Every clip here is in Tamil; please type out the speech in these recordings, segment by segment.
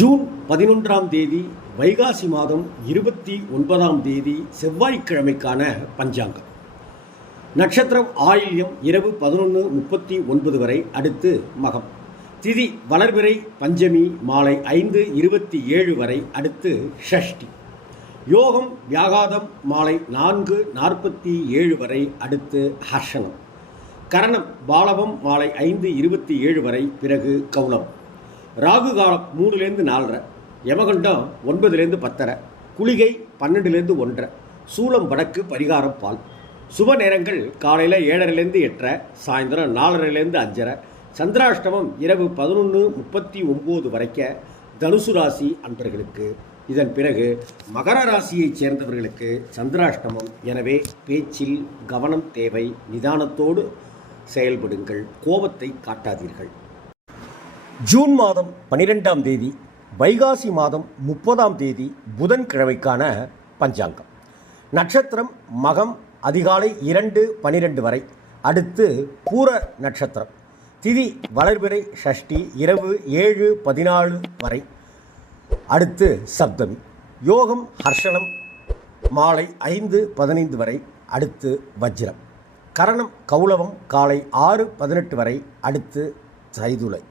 ஜூன் பதினொன்றாம் தேதி வைகாசி மாதம் இருபத்தி ஒன்பதாம் தேதி செவ்வாய்க்கிழமைக்கான பஞ்சாங்கம். நட்சத்திரம் ஆயில்யம் இரவு பதினொன்று முப்பத்தி ஒன்பது வரை அடுத்து மகம். திதி வளர்பிறை பஞ்சமி மாலை ஐந்து இருபத்தி ஏழு வரை அடுத்து ஷஷ்டி. யோகம் வியாகாதம் மாலை நான்கு நாற்பத்தி ஏழு வரை அடுத்து ஹர்ஷனம் கரணம் பாலவம் மாலை ஐந்து இருபத்தி ஏழு வரை பிறகு கௌளவம் ராகு காலம் மூணுலேருந்து நாலரை யமகண்டம் ஒன்பதுலேருந்து பத்தரை குளிகை பன்னெண்டுலேருந்து ஒன்றரை சூளம் வடக்கு பரிகாரம் பால். சுப நேரங்கள் காலையில் ஏழரைலேருந்து எட்டரை சாயந்தரம் நாலரைலேருந்து அஞ்சரை சந்திராஷ்டமம் இரவு பதினொன்று முப்பத்தி ஒம்பது வரைக்க தனுசு ராசி அன்பர்களுக்கு. இதன் பிறகு மகர ராசியைச் சேர்ந்தவர்களுக்கு சந்திராஷ்டமம். எனவே பேச்சில் கவனம் தேவை நிதானத்தோடு செயல்படுங்கள் கோபத்தை காட்டாதீர்கள். ஜூன் மாதம் பனிரெண்டாம் தேதி வைகாசி மாதம் முப்பதாம் தேதி புதன்கிழமைக்கான பஞ்சாங்கம். நட்சத்திரம் மகம் அதிகாலை இரண்டு பனிரெண்டு வரை. அடுத்து பூர நட்சத்திரம். திதி வளர்பிறை ஷஷ்டி இரவு ஏழு பதினாலு வரை. அடுத்து சப்தமி. யோகம் ஹர்ஷனம் மாலை ஐந்து பதினைந்து வரை. அடுத்து வஜ்ரம். கரணம் கௌளவம் காலை ஆறு பதினெட்டு வரை. அடுத்து சைதுளை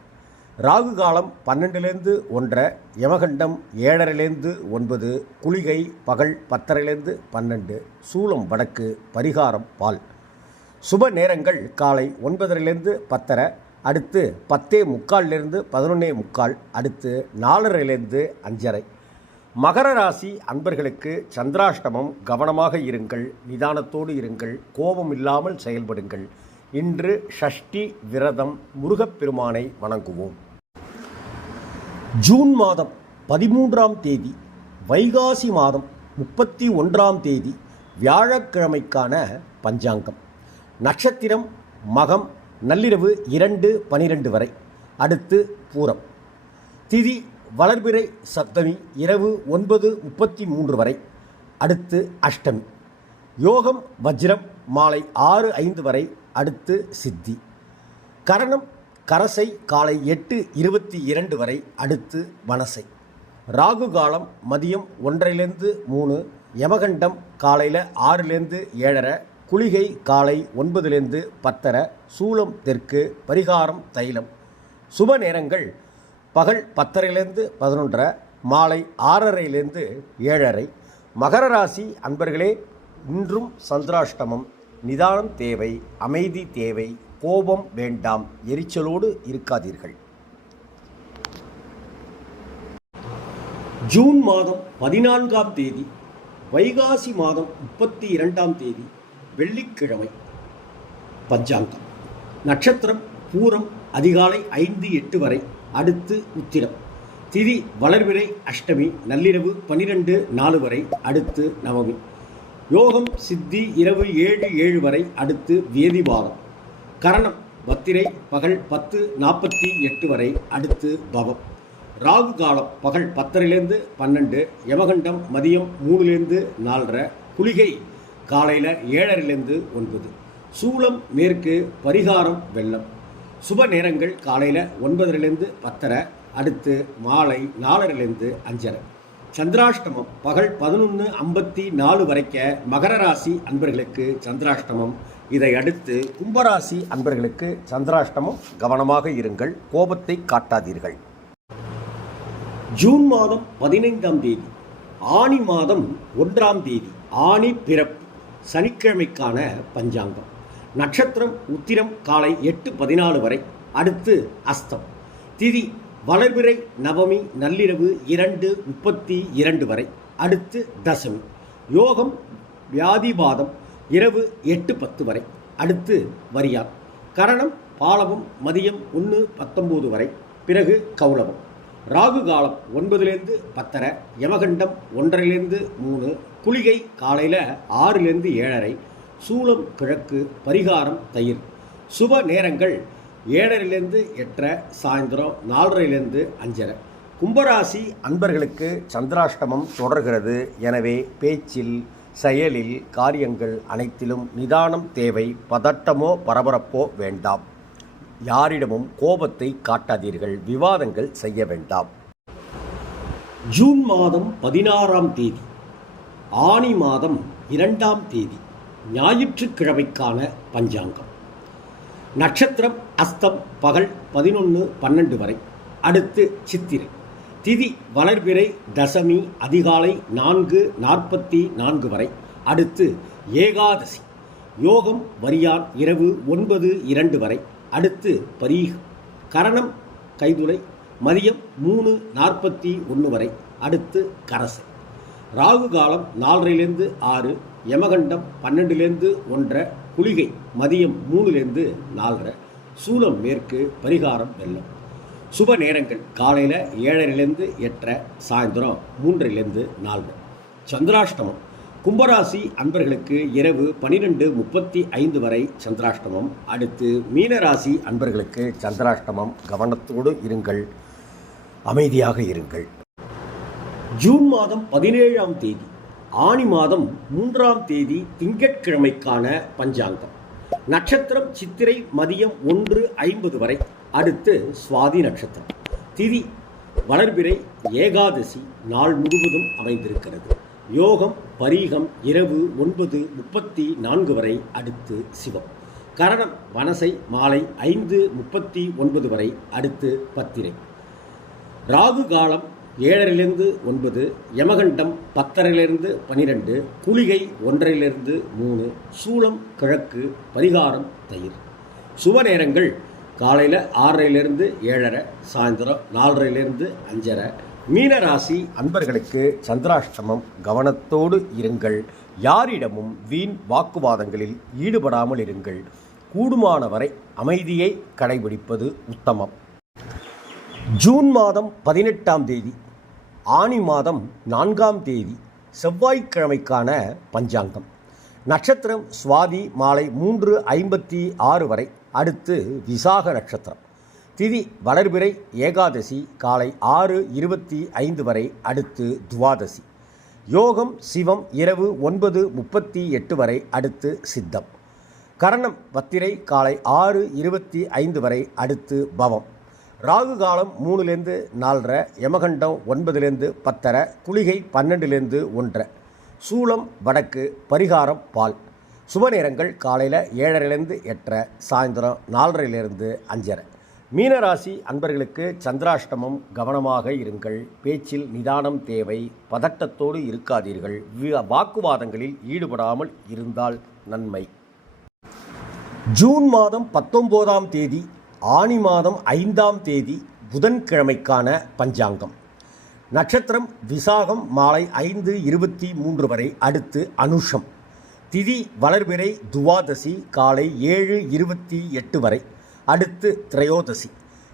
ராகு காலம் பன்னெண்டுலேருந்து ஒன்றரை யமகண்டம் ஏழரைலேருந்து ஒன்பது குளிகை பகல் பத்தரைலேருந்து பன்னெண்டு சூளம் வடக்கு பரிகாரம் பால். சுப நேரங்கள் காலை ஒன்பதரைலேருந்து பத்தரை அடுத்து பத்தே முக்கால்லேருந்து பதினொன்னே முக்கால் அடுத்து நாலரைலேருந்து அஞ்சரை. மகர ராசி அன்பர்களுக்கு சந்திராஷ்டமம் கவனமாக இருங்கள் நிதானத்தோடு இருங்கள் கோபம் இல்லாமல் செயல்படுங்கள். இன்று ஷஷ்டி விரதம் முருகப்பெருமானை வணங்குவோம். ஜூன் மாதம் பதிமூன்றாம் தேதி வைகாசி மாதம் முப்பத்தி ஒன்றாம் தேதி வியாழக்கிழமைக்கான பஞ்சாங்கம். நட்சத்திரம் மகம் நள்ளிரவு இரண்டு பனிரெண்டு வரை. அடுத்து பூரம். திதி வளர்பிறை சப்தமி இரவு ஒன்பது முப்பத்தி மூன்று வரை. அடுத்து அஷ்டமி. யோகம் வஜ்ரம் மாலை ஆறு ஐந்து வரை. அடுத்து சித்தி. கரணம் கரசை காலை எட்டு இருபத்தி இரண்டு வரை அடுத்து வனசை ராகு காலம் மதியம் ஒன்றைலேருந்து மூணு யமகண்டம் காலையில் ஆறுலேருந்து ஏழரை குளிகை காலை ஒன்பதுலேருந்து பத்தரை சூளம் தெற்கு பரிகாரம் தைலம். சுப நேரங்கள் பகல் பத்தரைலேருந்து பதினொன்றரை மாலை ஆறரைலேருந்து ஏழரை. மகர ராசி அன்பர்களே இன்றும் சந்திராஷ்டமம். நிதானம் தேவை அமைதி தேவை. கோபம் வேண்டாம் எரிச்சலோடு இருக்காதீர்கள். ஜூன் மாதம் பதினான்காம் தேதி வைகாசி மாதம் முப்பத்தி இரண்டாம் தேதி வெள்ளிக்கிழமை பஞ்சாங்கம். நட்சத்திரம் பூரம் அதிகாலை ஐந்து எட்டு வரை அடுத்து உத்திரம். திதி வளர்விரை அஷ்டமி நள்ளிரவு பனிரெண்டு நாலு வரை அடுத்து நவமி. யோகம் சித்தி இரவு ஏழு ஏழு வரை அடுத்து வேதிவாதம் கரணம் பத்திரை பகல் பத்து நாற்பத்தி எட்டு வரை அடுத்து பவம். ராகு காலம் பகல் பத்தரைலேருந்து பன்னெண்டு யமகண்டம் மதியம் மூணுலேருந்து நாலரை குளிகை காலையில் ஏழரைலேருந்து ஒன்பது. சூளம் மேற்கு பரிகாரம் வெள்ளம். சுப நேரங்கள் காலையில் ஒன்பதுலேருந்து பத்தரை அடுத்து மாலை நாலரைலேருந்து அஞ்சரை. சந்திராஷ்டமம் பகல் பதினொன்று ஐம்பத்தி நாலு வரைக்க மகர ராசி அன்பர்களுக்கு சந்திராஷ்டமம். இதை அடுத்து கும்பராசி அன்பர்களுக்கு சந்திராஷ்டமம் கவனமாக இருங்கள் கோபத்தை காட்டாதீர்கள். ஜூன் மாதம் பதினைந்தாம் தேதி ஆனி மாதம் ஒன்றாம் தேதி ஆனி பிறப்பு சனிக்கிழமைக்கான பஞ்சாங்கம். நட்சத்திரம் உத்திரம் காலை எட்டு பதினாலு வரை அடுத்து அஸ்தம். திதி வளர்பிறை நவமி நள்ளிரவு இரண்டு முப்பத்தி இரண்டு வரை அடுத்து தசமி. யோகம் வியாதிபாதம் இரவு எட்டு பத்து வரை. அடுத்து வரியார் கரணம் பாலவம் மதியம் ஒன்று பத்தொம்போது வரை. பிறகு கௌலவம் ராகு காலம் ஒன்பதுலேருந்து பத்தரை யமகண்டம் ஒன்றரைலேருந்து மூணு குளிகை காலையில் ஆறுலேருந்து ஏழரை சூளம் கிழக்கு பரிகாரம் தயிர். சுப நேரங்கள் ஏழரைலேருந்து எட்டரை சாயந்தரம் நாலரைலேருந்து அஞ்சரை. கும்பராசி அன்பர்களுக்கு சந்திராஷ்டமம் தொடர்கிறது. எனவே பேச்சில் செயலில் காரியங்கள் அனைத்திலும் நிதானம் தேவை பதட்டமோ பரபரப்போ வேண்டாம். யாரிடமும் கோபத்தை காட்டாதீர்கள். விவாதங்கள் செய்ய வேண்டாம். ஜூன் மாதம் பதினாறாம் தேதி ஆனி மாதம் இரண்டாம் தேதி ஞாயிற்றுக்கிழமைக்கான பஞ்சாங்கம். நட்சத்திரம் அஸ்தம் பகல் பதினொன்று பன்னெண்டு வரை. அடுத்து சித்திரை. திதி வளர்பிறை தசமி அதிகாலை நான்கு நாற்பத்தி நான்கு வரை. அடுத்து ஏகாதசி யோகம் வரியான் இரவு ஒன்பது இரண்டு வரை. அடுத்து பரீக் கரணம் கைதுளை மதியம் மூணு நாற்பத்தி ஒன்று வரை. அடுத்து கரசை. ராகு காலம் நாலரைலேருந்து ஆறு யமகண்டம் பன்னெண்டுலேருந்து ஒன்றரை குளிகை மதியம் மூணுலேருந்து நாலரை. சூலம் மேற்கு பரிகாரம் வெள்ளம் சுப நேரங்கள். காலையில் ஏழரைலேருந்து எட்டரை சாயந்தரம் மூன்றிலேருந்து நாலு சந்திராஷ்டமம். கும்பராசி அன்பர்களுக்கு இரவு பனிரெண்டு முப்பத்தி ஐந்து வரை சந்திராஷ்டமம். அடுத்து மீனராசி அன்பர்களுக்கு சந்திராஷ்டமம். கவனத்தோடு இருங்கள். அமைதியாக இருங்கள். ஜூன் மாதம் பதினேழாம் தேதி. ஆனி மாதம் மூன்றாம் தேதி திங்கட்கிழமைக்கான பஞ்சாங்கம். நட்சத்திரம் சித்திரை மதியம் ஒன்று ஐம்பது வரை. அடுத்து சுவாதி நட்சத்திரம். திதி வளர்பிறை ஏகாதசி நாள் முழுவதும் அமைந்திருக்கிறது. யோகம் பரீகம் இரவு ஒன்பது முப்பத்தி நான்கு வரை அடுத்து சிவம். கரணம் வனசை மாலை ஐந்து முப்பத்தி ஒன்பது வரை அடுத்து பத்திரை. ராகு காலம் ஏழரிலிருந்து ஒன்பது யமகண்டம் பத்தரையிலிருந்து பனிரெண்டு குளிகை ஒன்றையிலிருந்து மூணு சூளம் கிழக்கு பரிகாரம் தயிர். சுப நேரங்கள் காலையில் ஆறரைலேருந்து ஏழரை சாயந்தரம் நாலரைலேருந்து அஞ்சரை. மீனராசி அன்பர்களுக்கு சந்திராஷ்டமம். கவனத்தோடு இருங்கள். யாரிடமும் வீண் வாக்குவாதங்களில் ஈடுபடாமல் இருங்கள். கூடுமான வரை அமைதியை கடைபிடிப்பது உத்தமம். ஜூன் மாதம் பதினெட்டாம் தேதி ஆனி மாதம் நான்காம் தேதி செவ்வாய்க்கிழமைக்கான பஞ்சாங்கம். நட்சத்திரம் சுவாதி மாலை மூன்று ஐம்பத்தி ஆறு வரை. அடுத்து விசாக நட்சத்திரம். திதி வளர்பிறை ஏகாதசி காலை ஆறு இருபத்தி ஐந்து வரை அடுத்து துவாதசி. யோகம் சிவம் இரவு ஒன்பது முப்பத்தி எட்டு வரை அடுத்து சித்தம். கரணம் பத்திரை காலை ஆறு இருபத்தி ஐந்து வரை அடுத்து பவம். ராகு காலம் மூணுலேருந்து நாலரை யமகண்டம் ஒன்பதுலேருந்து பத்தரை குளிகை பன்னெண்டுலேருந்து ஒன்றரை. சூளம் வடக்கு பரிகாரம் பால். சுப நேரங்கள் காலையில் ஏழரைலேருந்து எட்டரை சாயந்தரம் நாலரையிலேருந்து அஞ்சரை. மீனராசி அன்பர்களுக்கு சந்திராஷ்டமம் கவனமாக இருங்கள். பேச்சில் நிதானம் தேவை. பதட்டத்தோடு இருக்காதீர்கள். வாக்குவாதங்களில் ஈடுபடாமல் இருந்தால் நன்மை. ஜூன் மாதம் பத்தொம்போதாம் தேதி ஆனி மாதம் ஐந்தாம் தேதி புதன்கிழமைக்கான பஞ்சாங்கம். நட்சத்திரம் விசாகம் மாலை ஐந்து இருபத்தி மூன்று வரை அடுத்து அனுஷம். திதி வளர்பிறை துவாதசி காலை ஏழு இருபத்தி எட்டு வரை அடுத்து திரையோதசி.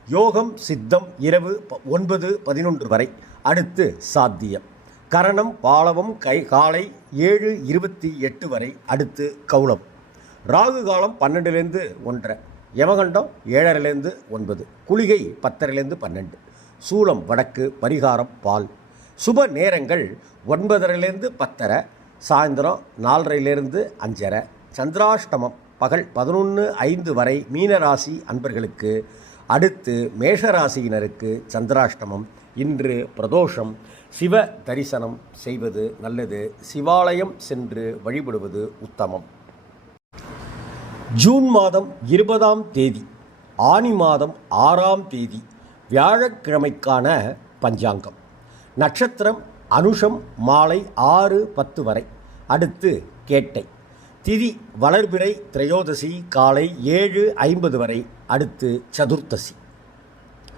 யோகம் சித்தம் இரவு ப- ஒன்பது பதினொன்று வரை அடுத்து சாத்தியம். கரணம் பாலவம் கை காலை ஏழு இருபத்தி எட்டு வரை அடுத்து கௌளம் ராகு காலம் பன்னெண்டுலேருந்து ஒன்றரை யமகண்டம் ஏழரைலேருந்து ஒன்பது குளிகை பத்தரைலேருந்து பன்னெண்டு. சூலம் வடக்கு பரிகாரம் பால். சுப நேரங்கள் ஒன்பதரைலேருந்து பத்தரை சாயந்தரம் நாலரைலேருந்து அஞ்சரை. சந்திராஷ்டமம் பகல் பதினொன்று ஐந்து வரை மீனராசி அன்பர்களுக்கு அடுத்து மேஷராசியினருக்கு சந்திராஷ்டமம். இன்று பிரதோஷம். சிவ தரிசனம் செய்வது நல்லது. சிவாலயம் சென்று வழிபடுவது உத்தமம். ஜூன் மாதம் இருபதாம் தேதி. ஆனி மாதம் ஆறாம் தேதி. வியாழக்கிழமைக்கான பஞ்சாங்கம். நட்சத்திரம் அனுஷம் மாலை ஆறு பத்து வரை. அடுத்து கேட்டை. திதி வளர்பிறை திரையோதசி காலை ஏழு ஐம்பது வரை. அடுத்து சதுர்த்தசி.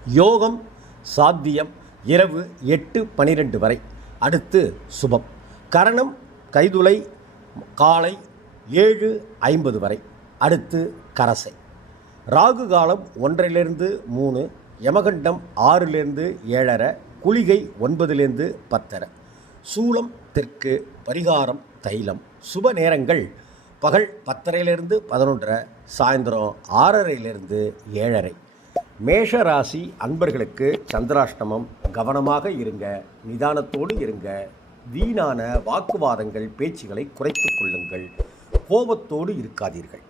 யோகம் சாத்தியம் இரவு எட்டு பனிரெண்டு வரை. அடுத்து சுபம். கரணம் கைதுளை காலை ஏழு ஐம்பது வரை. அடுத்து கரசை. ராகு காலம் ஒன்றிலிருந்து மூணு யமகண்டம் ஆறுலேருந்து ஏழரை குளிகை ஒன்பதுலேருந்து பத்தரை. சூலம் தெற்கு பரிகாரம் தைலம். சுப நேரங்கள் பகல் பத்தரையிலிருந்து பதினொன்றரை சாயந்தரம் ஆறரையிலிருந்து ஏழரை. மேஷ ராசி அன்பர்களுக்கு சந்திராஷ்டமம். கவனமாக இருங்க நிதானத்தோடு இருங்க. வீணான வாக்குவாதங்கள் பேச்சுகளை குறைத்து கொள்ளுங்கள். கோபத்தோடு இருக்காதீர்கள்.